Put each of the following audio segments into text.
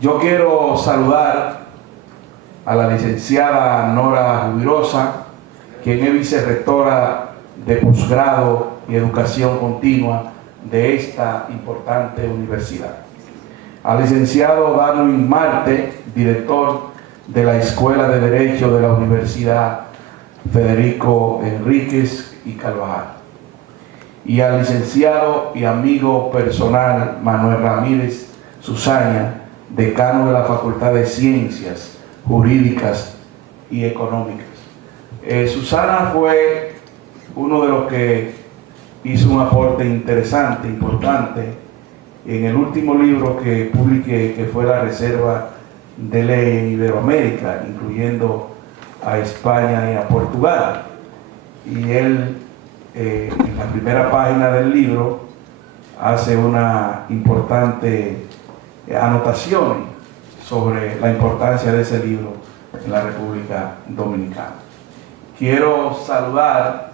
Yo quiero saludar a la licenciada Nora Rubirosa, quien es vicerrectora de posgrado y educación continua de esta importante universidad. Al licenciado Darwin Marte, director de la Escuela de Derecho de la Universidad Federico Enríquez y Carvajal. Y al licenciado y amigo personal Manuel Ramírez Susaña, decano de la Facultad de Ciencias Jurídicas y Económicas. Susana fue uno de los que hizo un aporte interesante, importante, en el último libro que publiqué, que fue La Reserva de Ley en Iberoamérica, incluyendo a España y a Portugal. Y él, en la primera página del libro, hace una importante anotación sobre la importancia de ese libro en la República Dominicana. Quiero saludar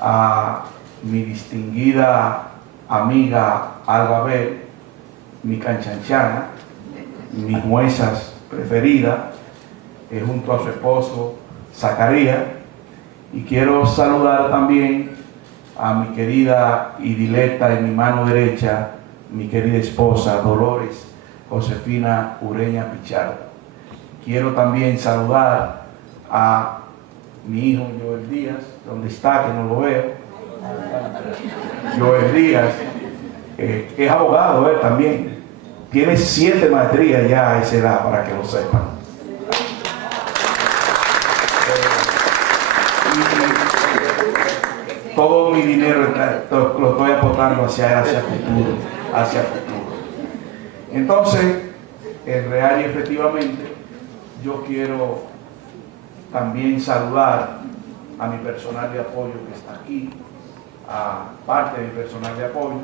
a mi distinguida amiga Alba Bell, mi canchanchana, mi juezas preferida, junto a su esposo Zacarías. Y quiero saludar también a mi querida y dileta en mi mano derecha, mi querida esposa Dolores Josefina Ureña Pichardo. Quiero también saludar a mi hijo Joel Díaz, donde está, que no lo veo. Joel Díaz, es abogado también. Tiene 7 maestrías ya a esa edad, para que lo sepan. Todo mi dinero lo estoy aportando hacia futuro. Entonces, real y efectivamente, yo quiero también saludar a mi personal de apoyo que está aquí, a parte de mi personal de apoyo.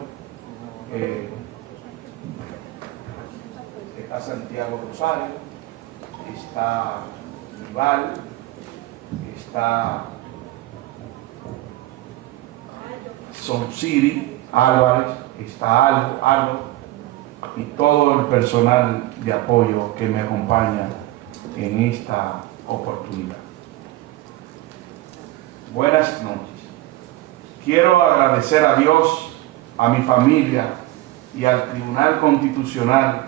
Está Santiago Rosario, está Rival, está Sonciri Álvarez, está Aldo y todo el personal de apoyo que me acompaña en esta oportunidad. Buenas noches. Quiero agradecer a Dios, a mi familia y al Tribunal Constitucional,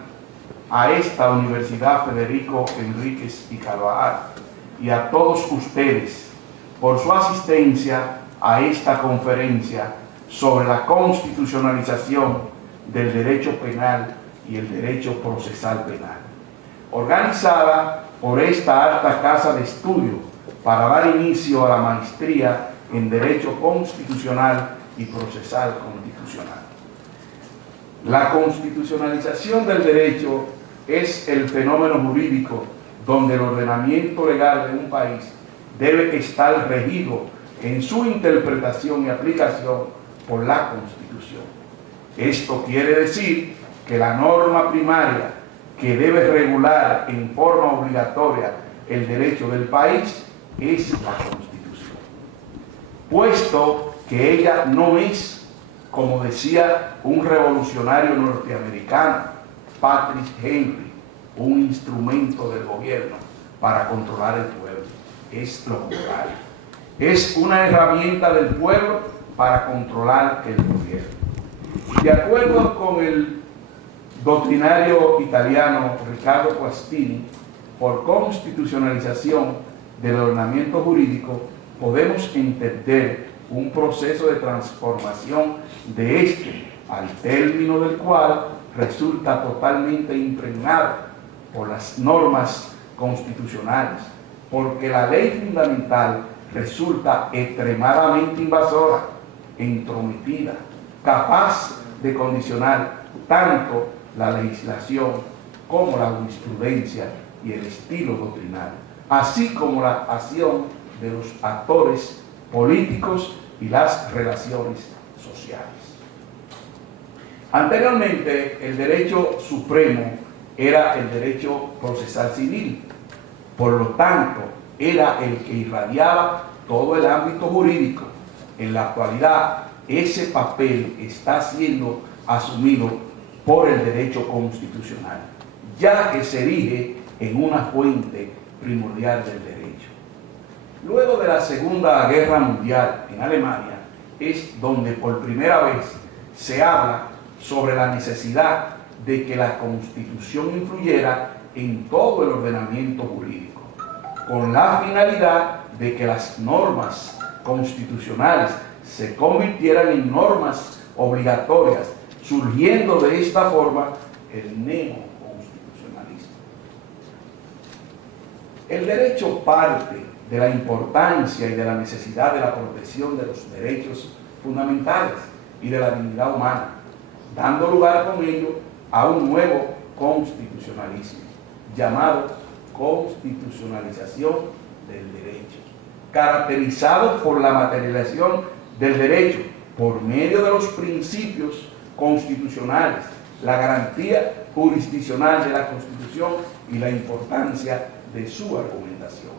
a esta Universidad Federico Enríquez y Carvajal y a todos ustedes por su asistencia a esta conferencia sobre la constitucionalización del derecho penal y el derecho procesal penal, organizada por esta alta casa de estudio para dar inicio a la maestría en Derecho Constitucional y Procesal Constitucional. La constitucionalización del derecho es el fenómeno jurídico donde el ordenamiento legal de un país debe estar regido en su interpretación y aplicación por la Constitución. Esto quiere decir que la norma primaria que debe regular en forma obligatoria el derecho del país es la Constitución, puesto que ella no es, como decía un revolucionario norteamericano, Patrick Henry, un instrumento del gobierno para controlar el pueblo. Es lo contrario. Es una herramienta del pueblo para controlar el gobierno. De acuerdo con el doctrinario italiano Riccardo Guastini, por constitucionalización del ordenamiento jurídico podemos entender un proceso de transformación de este, al término del cual resulta totalmente impregnado por las normas constitucionales, porque la ley fundamental resulta extremadamente invasora, entrometida, capaz de condicionar tanto la legislación como la jurisprudencia y el estilo doctrinal, así como la acción de los actores políticos y las relaciones sociales. Anteriormente, el derecho supremo era el derecho procesal civil, por lo tanto, era el que irradiaba todo el ámbito jurídico. En la actualidad, ese papel está siendo asumido por el derecho constitucional, ya que se erige en una fuente primordial del derecho. Luego de la Segunda Guerra Mundial en Alemania es donde por primera vez se habla sobre la necesidad de que la Constitución influyera en todo el ordenamiento jurídico, con la finalidad de que las normas constitucionales se convirtieran en normas obligatorias, surgiendo de esta forma el neoconstitucionalismo. El derecho parte de la importancia y de la necesidad de la protección de los derechos fundamentales y de la dignidad humana, dando lugar con ello a un nuevo constitucionalismo, llamado constitucionalización del derecho, caracterizado por la materialización del derecho por medio de los principios constitucionales, la garantía jurisdiccional de la Constitución y la importancia de su argumentación.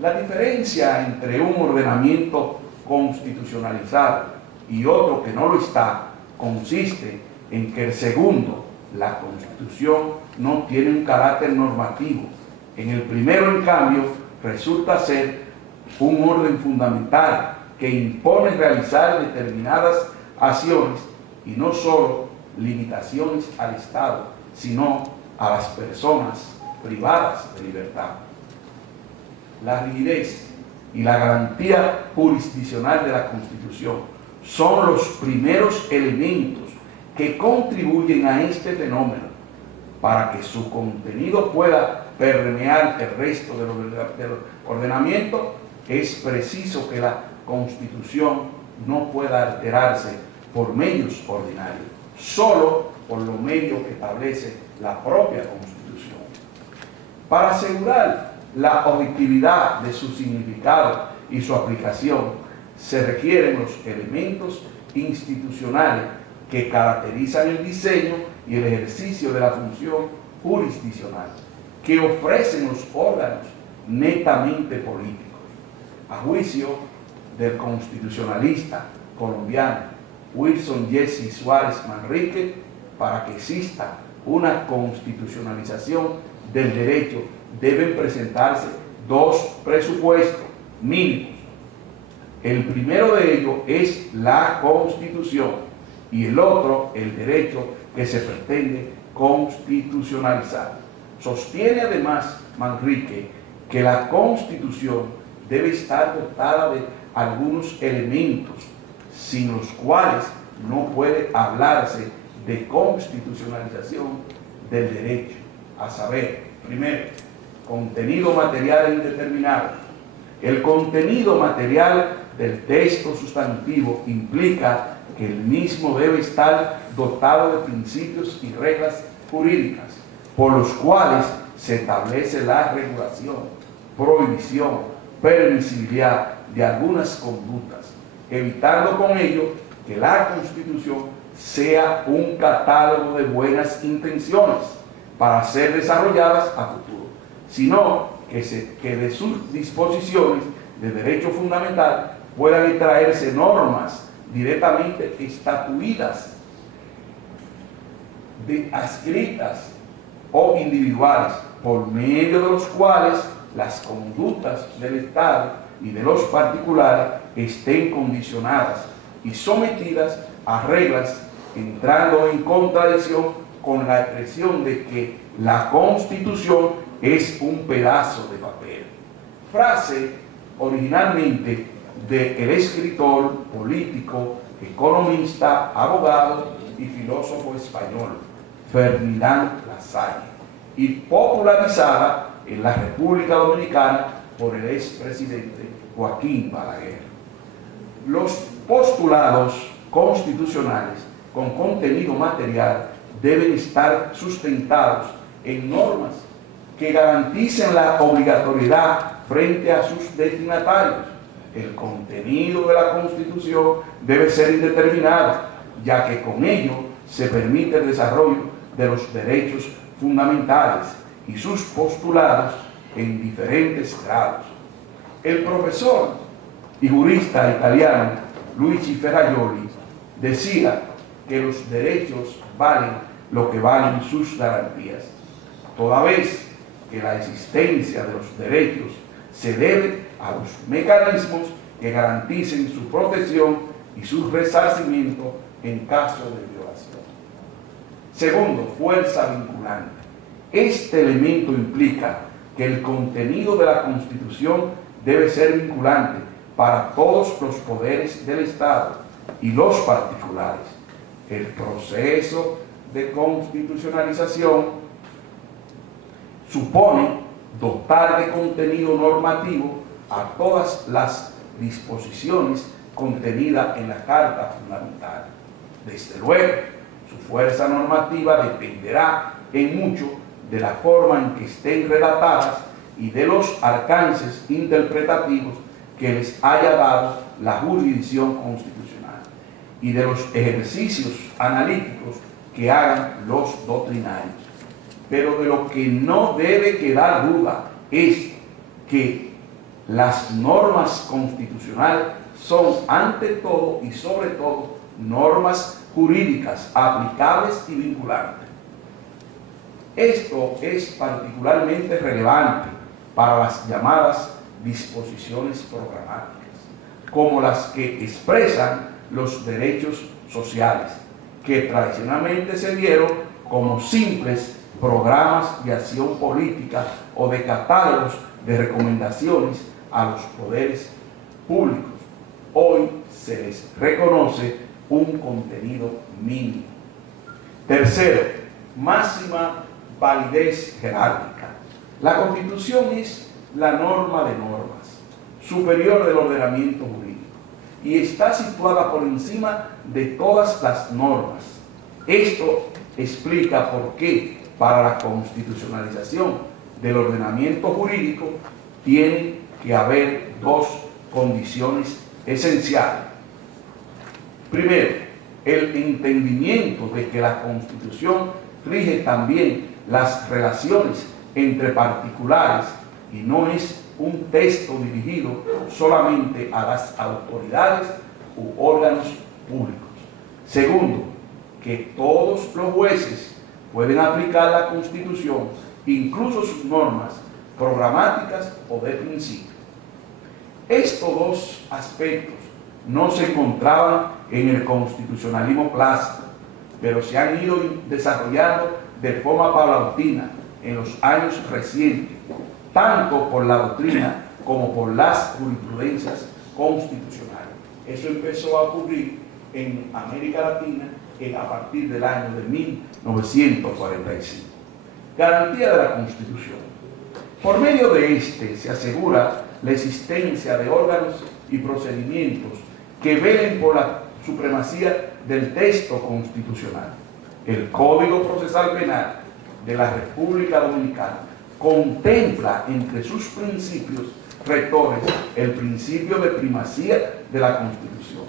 La diferencia entre un ordenamiento constitucionalizado y otro que no lo está consiste en que el segundo, la Constitución, no tiene un carácter normativo. En el primero, en cambio, resulta ser un orden fundamental que impone realizar determinadas acciones y no solo limitaciones al Estado, sino a las personas privadas de libertad. La rigidez y la garantía jurisdiccional de la Constitución son los primeros elementos que contribuyen a este fenómeno. Para que su contenido pueda permear el resto del ordenamiento, es preciso que la Constitución no pueda alterarse por medios ordinarios, solo por los medios que establece la propia Constitución. Para asegurar la objetividad de su significado y su aplicación, se requieren los elementos institucionales que caracterizan el diseño y el ejercicio de la función jurisdiccional, que ofrecen los órganos netamente políticos. A juicio del constitucionalista colombiano Wilson Jesse Suárez Manrique, para que exista una constitucionalización del derecho, deben presentarse dos presupuestos mínimos. El primero de ellos es la Constitución y el otro el derecho que se pretende constitucionalizar. Sostiene además Manrique que la Constitución debe estar dotada de algunos elementos sin los cuales no puede hablarse de constitucionalización del derecho, a saber, primero, contenido material indeterminado. El contenido material del texto sustantivo implica que el mismo debe estar dotado de principios y reglas jurídicas por los cuales se establece la regulación, prohibición, permisibilidad de algunas conductas, evitando con ello que la Constitución sea un catálogo de buenas intenciones para ser desarrolladas a futuro, sino que de sus disposiciones de derecho fundamental puedan extraerse normas directamente estatuidas, adscritas o individuales, por medio de los cuales las conductas del Estado y de los particulares estén condicionadas y sometidas a reglas, entrando en contradicción con la expresión de que la Constitución es un pedazo de papel. Frase originalmente del escritor, político, economista, abogado y filósofo español Ferdinand Lasalle, y popularizada en la República Dominicana por el expresidente Joaquín Balaguer. Los postulados constitucionales con contenido material deben estar sustentados en normas que garanticen la obligatoriedad frente a sus destinatarios. El contenido de la Constitución debe ser indeterminado, ya que con ello se permite el desarrollo de los derechos fundamentales y sus postulados en diferentes grados. El profesor y jurista italiano Luigi Ferrajoli decía que los derechos valen lo que valen sus garantías, toda vez que la existencia de los derechos se debe a los mecanismos que garanticen su protección y su resarcimiento en caso de violación. Segundo, fuerza vinculante. Este elemento implica que el contenido de la Constitución debe ser vinculante para todos los poderes del Estado y los particulares. El proceso de constitucionalización supone dotar de contenido normativo a todas las disposiciones contenidas en la Carta Fundamental. Desde luego, su fuerza normativa dependerá en mucho de la forma en que estén redactadas y de los alcances interpretativos que les haya dado la jurisdicción constitucional y de los ejercicios analíticos que hagan los doctrinarios. Pero de lo que no debe quedar duda es que las normas constitucionales son ante todo y sobre todo normas jurídicas aplicables y vinculantes. Esto es particularmente relevante para las llamadas disposiciones programáticas, como las que expresan los derechos sociales, que tradicionalmente se dieron como simples programas de acción política o de catálogos de recomendaciones a los poderes públicos. Hoy se les reconoce un contenido mínimo. Tercero, máxima validez jerárquica. La Constitución es la norma de normas, superior del ordenamiento jurídico, y está situada por encima de todas las normas. Esto explica por qué para la constitucionalización del ordenamiento jurídico tiene que haber dos condiciones esenciales. Primero, el entendimiento de que la Constitución rige también las relaciones entre particulares y no es un texto dirigido solamente a las autoridades u órganos públicos. Segundo, que todos los jueces pueden aplicar la Constitución, incluso sus normas programáticas o de principio. Estos dos aspectos no se encontraban en el constitucionalismo clásico, pero se han ido desarrollando de forma paulatina en los años recientes, tanto por la doctrina como por las jurisprudencias constitucionales. Eso empezó a ocurrir en América Latina a partir del año de 1945. Garantía de la Constitución. Por medio de este se asegura la existencia de órganos y procedimientos que velen por la supremacía del texto constitucional. El Código Procesal Penal de la República Dominicana contempla entre sus principios rectores el principio de primacía de la Constitución.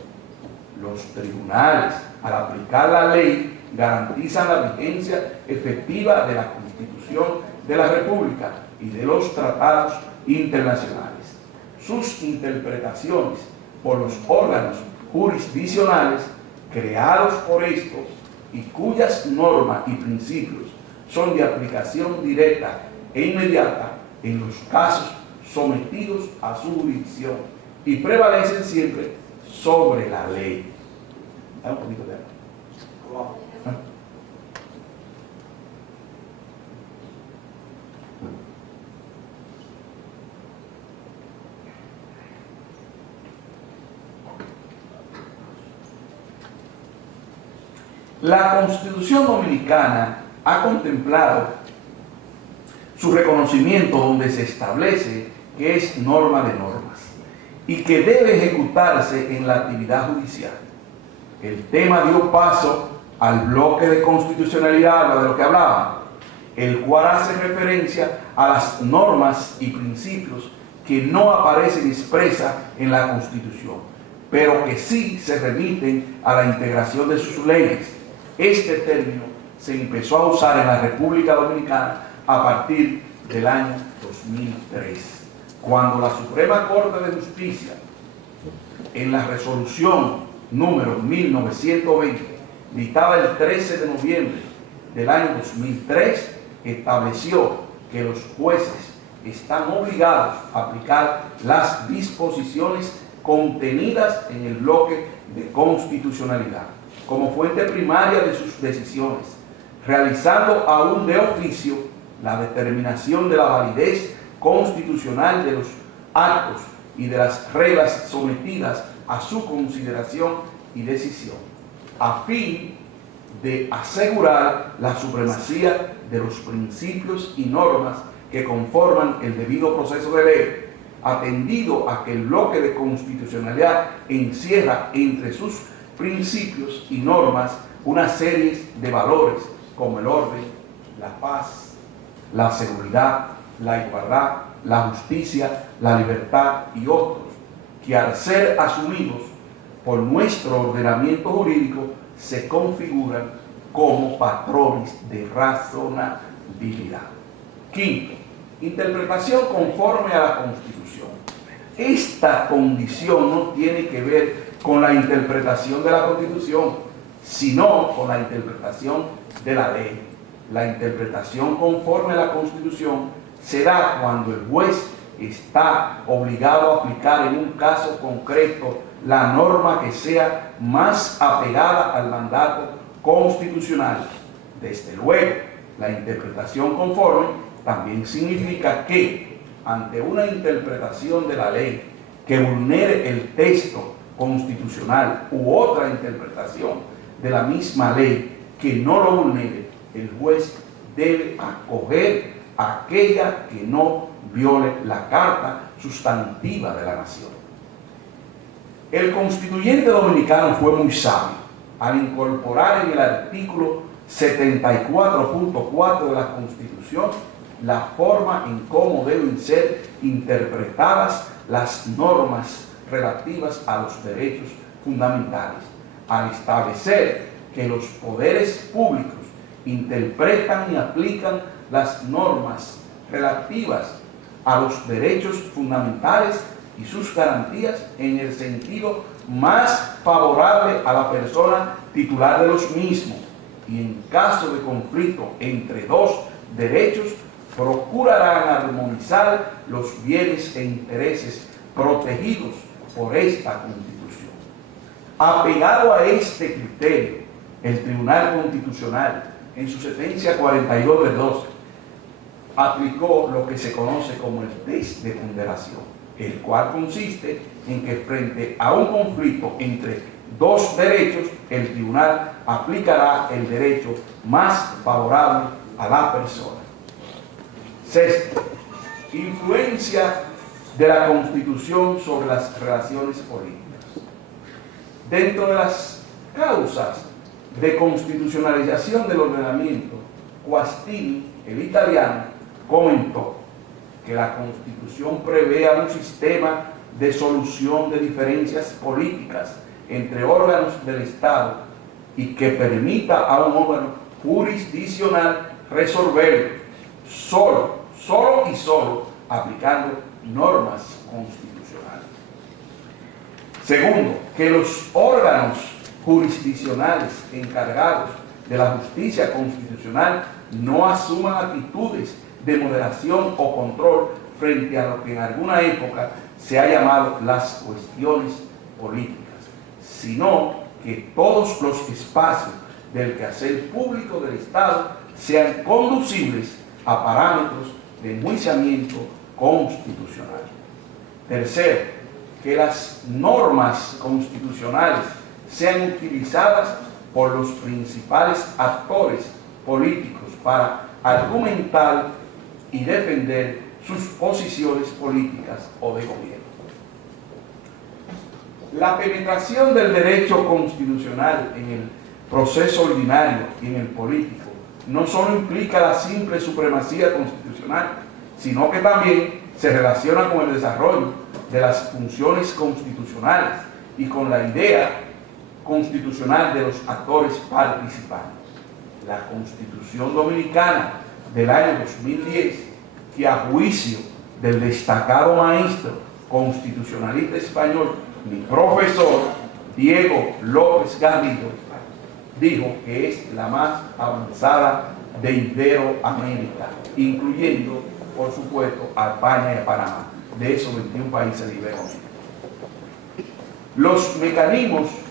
Los tribunales, al aplicar la ley, garantizan la vigencia efectiva de la Constitución de la República y de los tratados internacionales. Sus interpretaciones por los órganos jurisdiccionales creados por estos y cuyas normas y principios son de aplicación directa e inmediata en los casos sometidos a su jurisdicción y prevalecen siempre sobre la ley. Dame un poquito de agua. La Constitución Dominicana ha contemplado su reconocimiento donde se establece que es norma de normas y que debe ejecutarse en la actividad judicial. El tema dio paso al bloque de constitucionalidad de lo que hablaba, el cual hace referencia a las normas y principios que no aparecen expresas en la Constitución, pero que sí se remiten a la integración de sus leyes. Este término se empezó a usar en la República Dominicana a partir del año 2003, cuando la Suprema Corte de Justicia, en la resolución número 1920, dictada el 13 de noviembre del año 2003 estableció que los jueces están obligados a aplicar las disposiciones contenidas en el bloque de constitucionalidad como fuente primaria de sus decisiones, realizando aún de oficio la determinación de la validez constitucional de los actos y de las reglas sometidas a su consideración y decisión, a fin de asegurar la supremacía de los principios y normas que conforman el debido proceso de ley, atendido a que el bloque de constitucionalidad encierra entre sus principios y normas una serie de valores como el orden, la paz, la seguridad, la igualdad, la justicia, la libertad y otros, que al ser asumidos por nuestro ordenamiento jurídico se configuran como patrones de razonabilidad. Quinto, interpretación conforme a la Constitución. Esta condición no tiene que ver con la interpretación de la Constitución, sino con la interpretación de la ley. La interpretación conforme a la Constitución se da cuando el juez está obligado a aplicar en un caso concreto la norma que sea más apegada al mandato constitucional. Desde luego, la interpretación conforme también significa que, ante una interpretación de la ley que vulnere el texto constitucional u otra interpretación de la misma ley que no lo vulnere, el juez debe acoger aquella que no viole la Carta Sustantiva de la Nación. El constituyente dominicano fue muy sabio al incorporar en el artículo 74.4 de la Constitución la forma en cómo deben ser interpretadas las normas relativas a los derechos fundamentales, al establecer que los poderes públicos interpretan y aplican las normas relativas a los derechos fundamentales y sus garantías en el sentido más favorable a la persona titular de los mismos, y en caso de conflicto entre dos derechos procurarán armonizar los bienes e intereses protegidos por esta Constitución. Apegado a este criterio, el Tribunal Constitucional, en su sentencia 42 de 12, aplicó lo que se conoce como el test de ponderación, el cual consiste en que frente a un conflicto entre dos derechos, el tribunal aplicará el derecho más favorable a la persona. Sexto, influencia de la Constitución sobre las relaciones políticas. Dentro de las causas de constitucionalización del ordenamiento, Guastini, el italiano, comentó que la Constitución prevea un sistema de solución de diferencias políticas entre órganos del Estado y que permita a un órgano jurisdiccional resolverlo solo aplicando normas constitucionales. Segundo, que los órganos jurisdiccionales encargados de la justicia constitucional no asuman actitudes de moderación o control frente a lo que en alguna época se ha llamado las cuestiones políticas, sino que todos los espacios del quehacer público del Estado sean conducibles a parámetros de enjuiciamiento constitucional. Tercero, que las normas constitucionales sean utilizadas por los principales actores políticos para argumentar y defender sus posiciones políticas o de gobierno. La penetración del derecho constitucional en el proceso ordinario y en el político no solo implica la simple supremacía constitucional, sino que también se relaciona con el desarrollo de las funciones constitucionales y con la idea constitucional de los actores participantes. La Constitución Dominicana del año 2010, que a juicio del destacado maestro constitucionalista español, mi profesor Diego López Garrido, dijo que es la más avanzada de Iberoamérica, incluyendo, por supuesto, a España y a Panamá, de esos 21 países de Iberoamérica.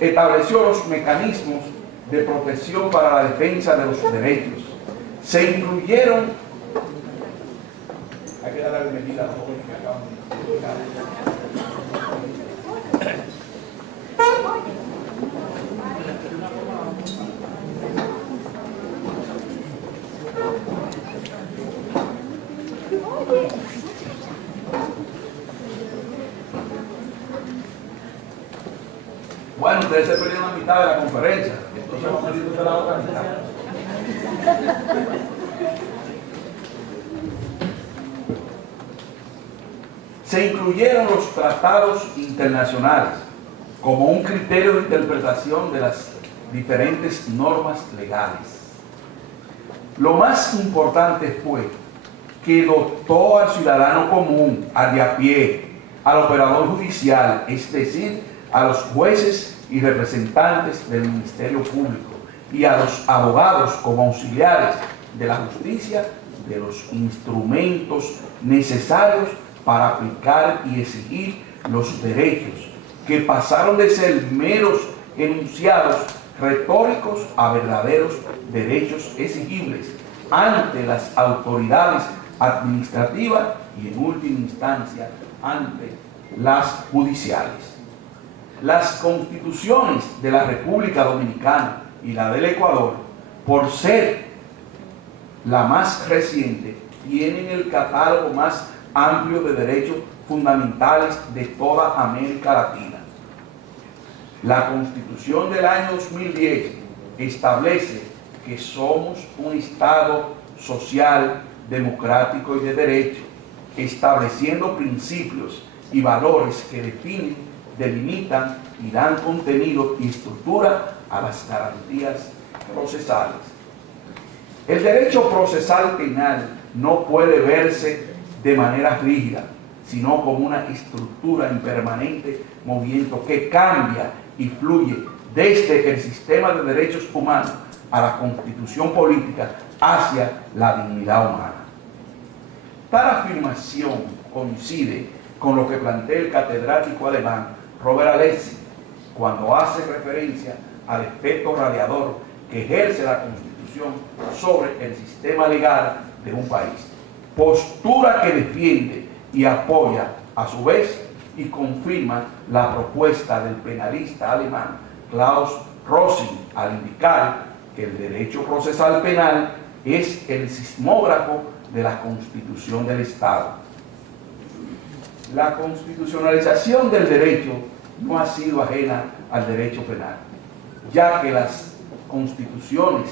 Estableció los mecanismos de protección para la defensa de los derechos. Se incluyeron, hay que darle medida a los jóvenes que acaban de explicar. Bueno, ustedes se perdieron la mitad de la conferencia, entonces vamos a discutir la otra mitad. Se incluyeron los tratados internacionales como un criterio de interpretación de las diferentes normas legales. Lo más importante fue que dotó al ciudadano común, al de a pie, al operador judicial, es decir, a los jueces y representantes del Ministerio Público y a los abogados como auxiliares de la justicia, de los instrumentos necesarios para aplicar y exigir los derechos, que pasaron de ser meros enunciados retóricos a verdaderos derechos exigibles ante las autoridades administrativas y en última instancia ante las judiciales. Las constituciones de la República Dominicana y la del Ecuador, por ser la más reciente, tienen el catálogo más amplio de derechos fundamentales de toda América Latina. La Constitución del año 2010 establece que somos un Estado social, democrático y de derecho, estableciendo principios y valores que definen, delimitan y dan contenido y estructura a las garantías procesales. El derecho procesal penal no puede verse de manera rígida, sino como una estructura en permanente movimiento que cambia y fluye desde el sistema de derechos humanos a la constitución política hacia la dignidad humana. Tal afirmación coincide con lo que plantea el catedrático alemán Robert Alexis cuando hace referencia al efecto radiador que ejerce la Constitución sobre el sistema legal de un país. Postura que defiende y apoya a su vez y confirma la propuesta del penalista alemán Klaus Rossing al indicar que el derecho procesal penal es el sismógrafo de la Constitución del Estado. La constitucionalización del derecho no ha sido ajena al derecho penal, ya que las constituciones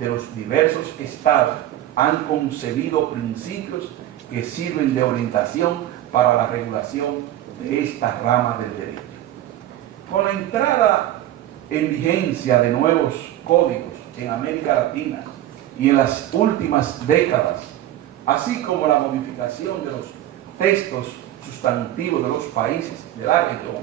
de los diversos estados han concebido principios que sirven de orientación para la regulación de esta rama del derecho. Con la entrada en vigencia de nuevos códigos en América Latina y en las últimas décadas, así como la modificación de los textos sustantivos de los países de la región,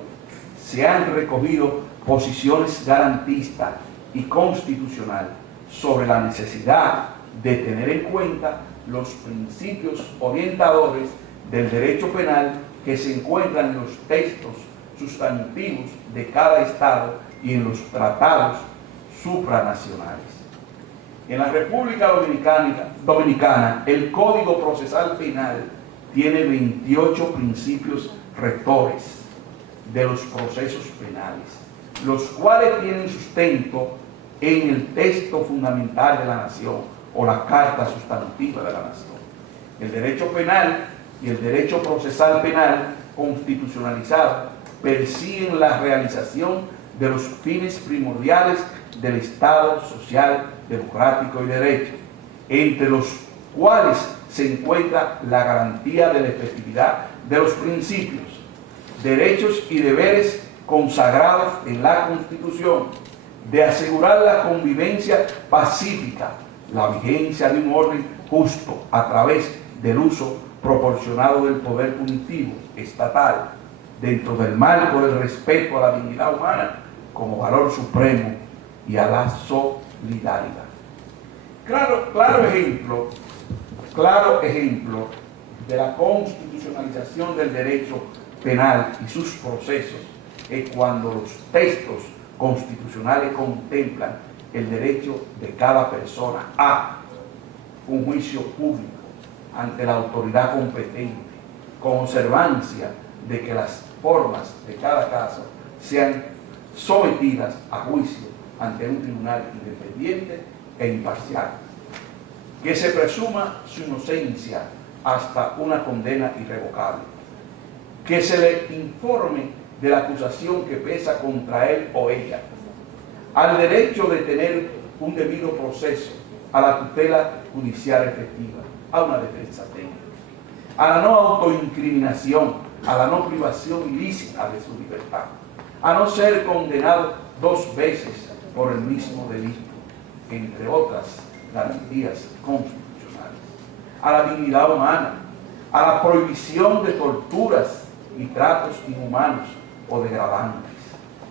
se han recogido posiciones garantistas y constitucionales sobre la necesidad de tener en cuenta los principios orientadores del derecho penal que se encuentran en los textos sustantivos de cada estado y en los tratados supranacionales. En la República Dominicana, el Código Procesal Penal tiene 28 principios rectores de los procesos penales, los cuales tienen sustento en el texto fundamental de la nación o la Carta Sustantiva de la Nación. El derecho penal y el derecho procesal penal constitucionalizado persiguen la realización de los fines primordiales del Estado social, democrático y de derecho, entre los cuales se encuentra la garantía de la efectividad de los principios, derechos y deberes consagrados en la Constitución, de asegurar la convivencia pacífica, la vigencia de un orden justo a través del uso proporcionado del poder punitivo estatal, dentro del marco del respeto a la dignidad humana como valor supremo y a la solidaridad. Claro ejemplo de la constitucionalización del derecho penal y sus procesos es cuando los textos constitucionales contemplan el derecho de cada persona a un juicio público ante la autoridad competente, con observancia de que las formas de cada caso sean sometidas a juicio ante un tribunal independiente e imparcial, que se presuma su inocencia hasta una condena irrevocable, que se le informe de la acusación que pesa contra él o ella, al derecho de tener un debido proceso, a la tutela judicial efectiva, a una defensa técnica, a la no autoincriminación, a la no privación ilícita de su libertad, a no ser condenado 2 veces por el mismo delito, entre otras garantías constitucionales, a la dignidad humana, a la prohibición de torturas y tratos inhumanos o degradantes,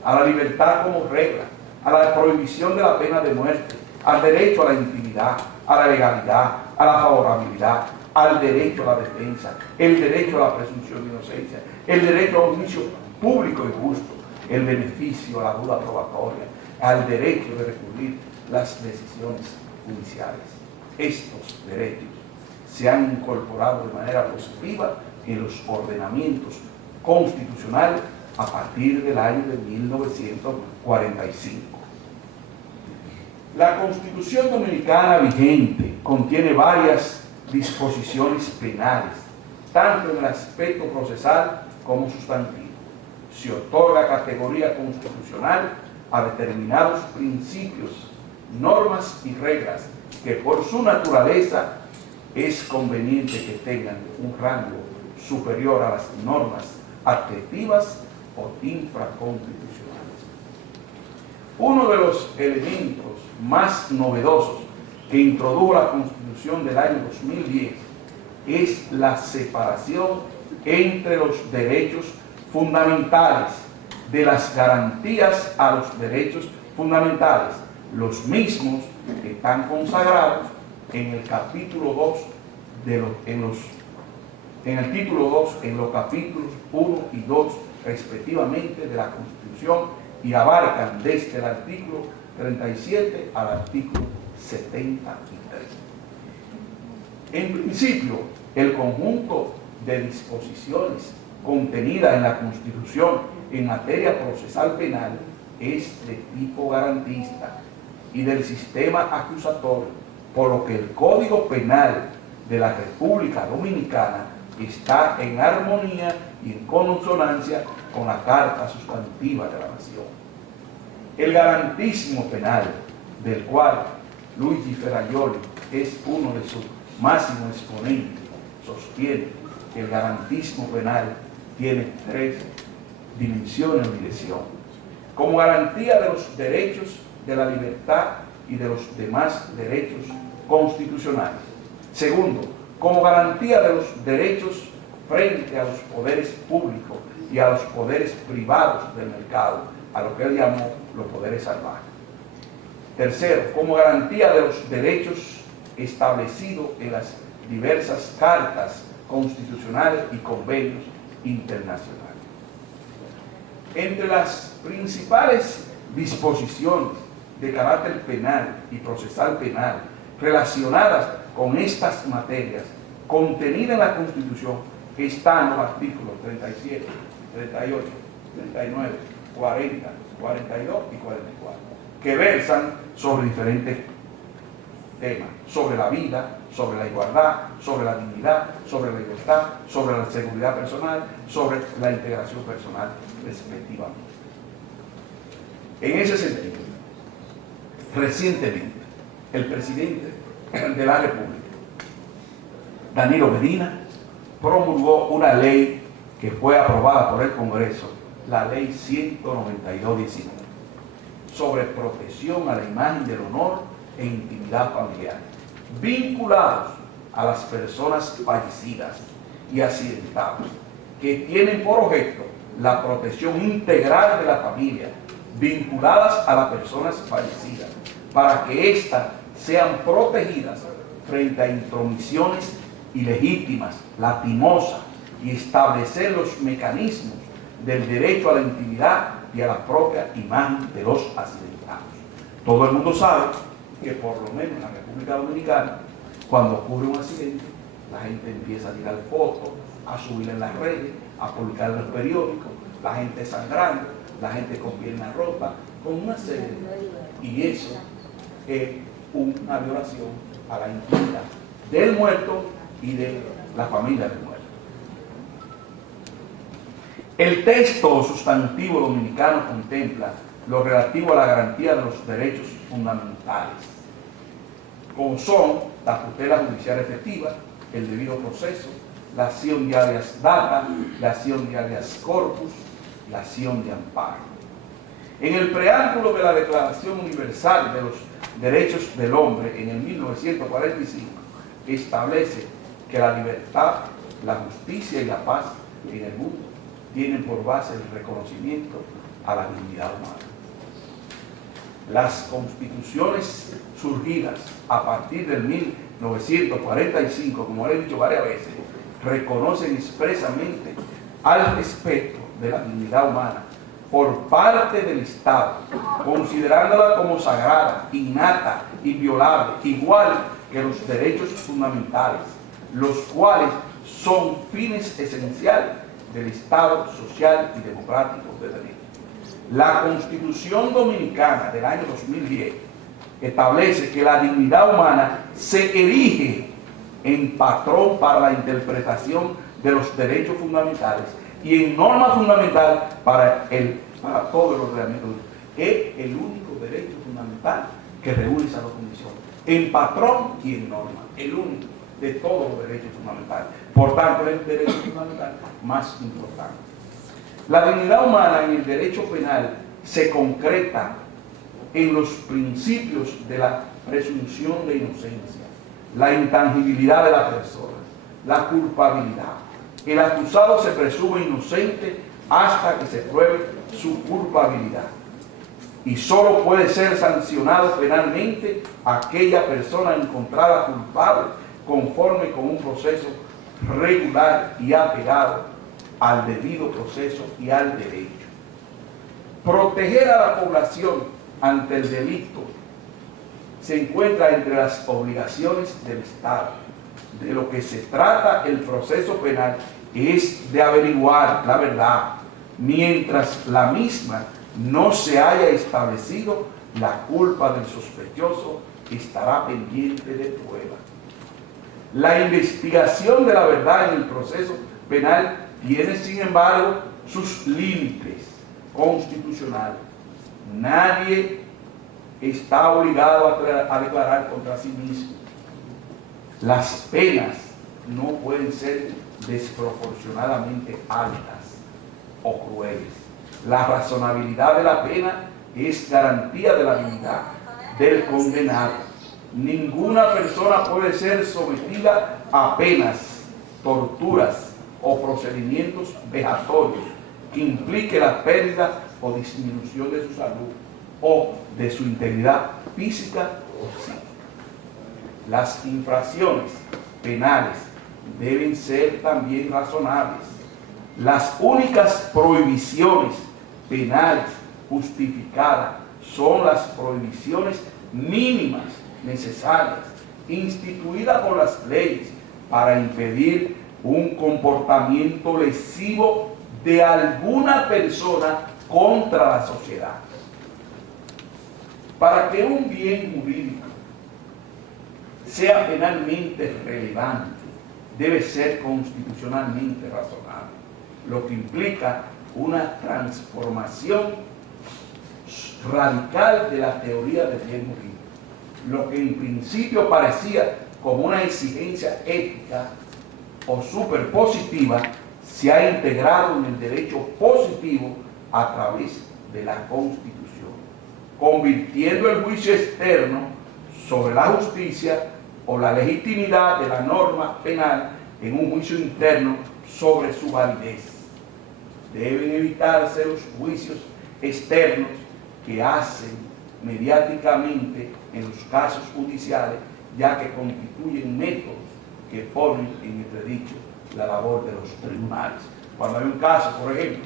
a la libertad como regla, a la prohibición de la pena de muerte, al derecho a la intimidad, a la legalidad, a la favorabilidad, al derecho a la defensa, el derecho a la presunción de inocencia, el derecho a un juicio público y justo, el beneficio a la duda probatoria, al derecho de recurrir las decisiones judiciales. Estos derechos se han incorporado de manera positiva en los ordenamientos constitucionales a partir del año de 1945. La Constitución Dominicana vigente contiene varias disposiciones penales, tanto en el aspecto procesal como sustantivo. Se otorga categoría constitucional a determinados principios, normas y reglas que por su naturaleza es conveniente que tengan un rango superior a las normas adjetivas o infraconstitucionales. Uno de los elementos más novedosos que introdujo la Constitución del año 2010 es la separación entre los derechos fundamentales de las garantías a los derechos fundamentales, los mismos que están consagrados en el capítulo 2 en el título 2, en los capítulos 1 y 2 respectivamente de la Constitución, y abarcan desde el artículo 37 al artículo 73. En principio, el conjunto de disposiciones contenidas en la Constitución en materia procesal penal es de tipo garantista y del sistema acusatorio, por lo que el Código Penal de la República Dominicana está en armonía y en consonancia con la Carta Sustantiva de la Nación. El garantismo penal, del cual Luigi Ferrajoli es uno de sus máximos exponentes, sostiene que el garantismo penal tiene 3 dimensiones o dirección. Como garantía de los derechos de la libertad y de los demás derechos constitucionales. Segundo, como garantía de los derechos frente a los poderes públicos y a los poderes privados del mercado, a lo que él llamó los poderes salvajes. Tercero, como garantía de los derechos establecidos en las diversas cartas constitucionales y convenios internacionales. Entre las principales disposiciones de carácter penal y procesal penal relacionadas con estas materias contenidas en la Constitución están los artículos 37, 38, 39, 40, 42 y 44, que versan sobre diferentes temas, sobre la vida, sobre la igualdad, sobre la dignidad, sobre la libertad, sobre la seguridad personal, sobre la integración personal, respectivamente. En ese sentido, recientemente, el presidente de la República, Danilo Medina, promulgó una ley que fue aprobada por el Congreso, la Ley 192/19, sobre protección a la imagen del honor e intimidad familiar, vinculados a las personas fallecidas y accidentadas, que tienen por objeto la protección integral de la familia, vinculadas a las personas fallecidas, para que éstas sean protegidas frente a intromisiones ilegítimas, lastimosas, y establecer los mecanismos del derecho a la intimidad y a la propia imagen de los accidentados. Todo el mundo sabe que por lo menos en la República Dominicana, cuando ocurre un accidente, la gente empieza a tirar fotos, a subir en las redes, a publicar en los periódicos, la gente sangrando, la gente con piernas rotas, con una serie de... Y eso es una violación a la intimidad del muerto y de la familia del muerto. El texto sustantivo dominicano contempla lo relativo a la garantía de los derechos fundamentales, como son la tutela judicial efectiva, el debido proceso, la acción de habeas data, la acción de habeas corpus, la acción de amparo. En el preámbulo de la Declaración Universal de los Derechos del Hombre en el 1945 establece que la libertad, la justicia y la paz en el mundo tienen por base el reconocimiento a la dignidad humana. Las constituciones surgidas a partir del 1945, como he dicho varias veces, reconocen expresamente al respeto de la dignidad humana por parte del Estado, considerándola como sagrada, innata, inviolable, igual que los derechos fundamentales, los cuales son fines esenciales del Estado social y democrático de derecho. La Constitución Dominicana del año 2010 establece que la dignidad humana se erige en patrón para la interpretación de los derechos fundamentales y en norma fundamental para todo el ordenamiento. Es el único derecho fundamental que reúne esas dos condiciones, en patrón y en norma, el único de todos los derechos fundamentales. Por tanto, es el derecho fundamental más importante. La dignidad humana en el derecho penal se concreta en los principios de la presunción de inocencia, la intangibilidad de la persona, la culpabilidad. El acusado se presume inocente hasta que se pruebe su culpabilidad. Y solo puede ser sancionado penalmente aquella persona encontrada culpable conforme con un proceso regular y apegado al debido proceso y al derecho. Proteger a la población ante el delito se encuentra entre las obligaciones del Estado. De lo que se trata el proceso penal es de averiguar la verdad, mientras la misma no se haya establecido, la culpa del sospechoso estará pendiente de prueba. La investigación de la verdad en el proceso penal tiene, sin embargo, sus límites constitucionales. Nadie está obligado a declarar contra sí mismo. Las penas no pueden ser desproporcionadamente altas o crueles. La razonabilidad de la pena es garantía de la dignidad del condenado. Ninguna persona puede ser sometida a penas, torturas o procedimientos vejatorios que implique la pérdida o disminución de su salud o de su integridad física o psíquica. Las infracciones penales deben ser también razonables. Las únicas prohibiciones penales justificadas son las prohibiciones mínimas necesarias instituidas por las leyes para impedir un comportamiento lesivo de alguna persona contra la sociedad. Para que un bien jurídico sea penalmente relevante, debe ser constitucionalmente razonable, lo que implica una transformación radical de la teoría del bien jurídico. Lo que en principio parecía como una exigencia ética o superpositiva se ha integrado en el derecho positivo a través de la Constitución, convirtiendo el juicio externo sobre la justicia o la legitimidad de la norma penal en un juicio interno sobre su validez. Deben evitarse los juicios externos que hacen mediáticamente en los casos judiciales, ya que constituyen métodos que ponen en entredicho la labor de los tribunales. Cuando hay un caso, por ejemplo,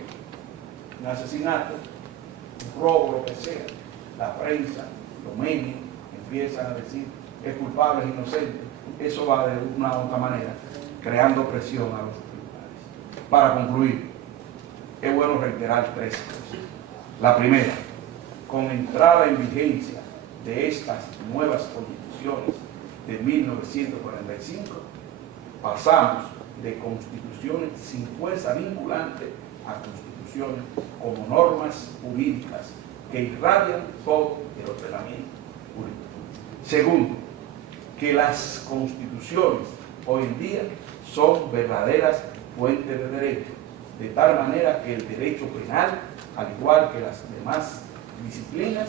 un asesinato, un robo, lo que sea, la prensa, los medios empiezan a decir es culpable, es inocente. Eso va de una u otra manera creando presión a los tribunales. Para concluir, es bueno reiterar 3 cosas. La primera, con entrada en vigencia de estas nuevas constituciones de 1945, pasamos de constituciones sin fuerza vinculante a constituciones como normas jurídicas que irradian todo el ordenamiento jurídico. Segundo, que las constituciones hoy en día son verdaderas fuentes de derecho, de tal manera que el derecho penal, al igual que las demás disciplinas,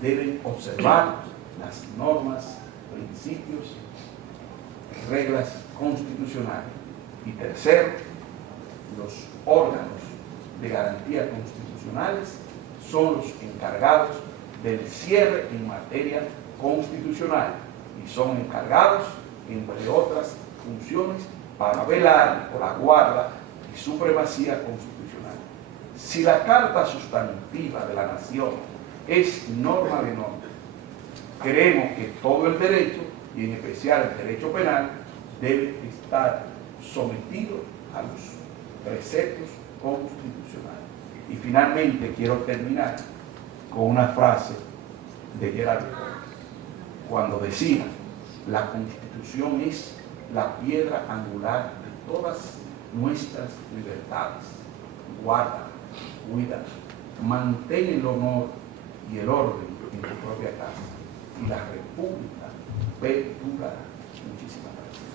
deben observar las normas, principios, reglas constitucionales. Y tercero, los órganos de garantía constitucionales son los encargados del cierre en materia constitucional y son encargados, entre otras funciones, para velar por la guarda y supremacía constitucional. Si la Carta Sustantiva de la Nación es norma de normas, creemos que todo el derecho, y en especial el derecho penal, debe estar sometido a los preceptos constitucionales. Y finalmente quiero terminar con una frase de Gerardo Cortés, cuando decía: la Constitución es la piedra angular de todas nuestras libertades. Guarda, cuida, mantén el honor y el orden en tu propia casa, y la República perdurará. Muchísimas gracias.